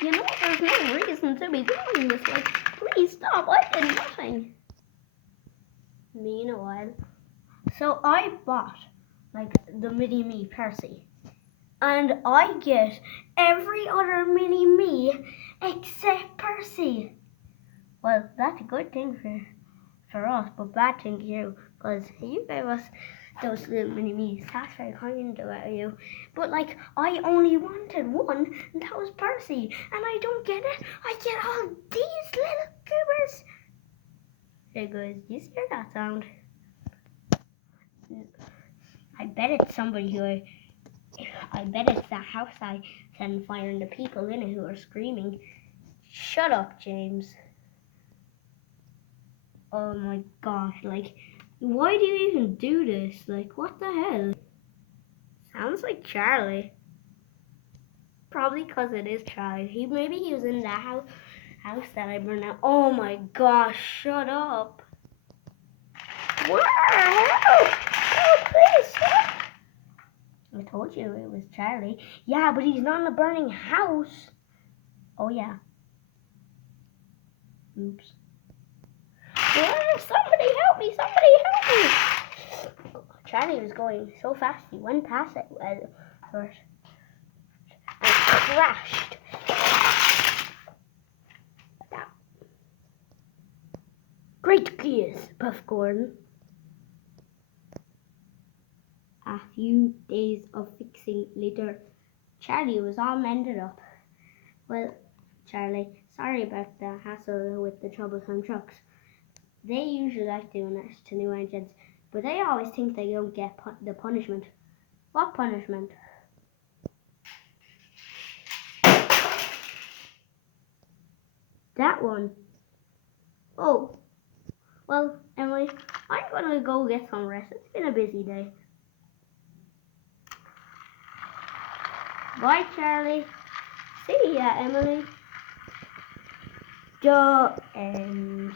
You know, there's no reason to be doing this. Like, please stop. I did nothing. Meanwhile, so I bought, like, the mini-me Percy. And I get every other mini-me except Percy. Well, that's a good thing for us, but bad thing to you, because you gave us those little mini-me's. That's very kind of you. But, like, I only wanted one, and that was Percy. And I don't get it. I get all these little goobers. Hey, guys, do you hear that sound? I bet it's somebody who I bet it's that house I set on fire and the people in it who are screaming. Shut up, James. Oh my gosh, like, why do you even do this? Like, what the hell? Sounds like Charlie. Probably because it is Charlie. Maybe he was in that house that I burned out. Oh my gosh, shut up. Where? Help! Oh, please, stop! I told you it was Charlie. Yeah, but he's not in a burning house. Oh, yeah. Oops. Somebody help me! Somebody help me! Charlie was going so fast, he went past it first and crashed. Great gears, Puff Gordon. A few days of fixing later, Charlie was all mended up. Well, Charlie, sorry about the hassle with the troublesome trucks. They usually like doing this to new engines, but they always think they don't get the punishment. What punishment? That one. Oh, well, Emily, I'm gonna go get some rest. It's been a busy day. Bye, Charlie. See ya, Emily. The end.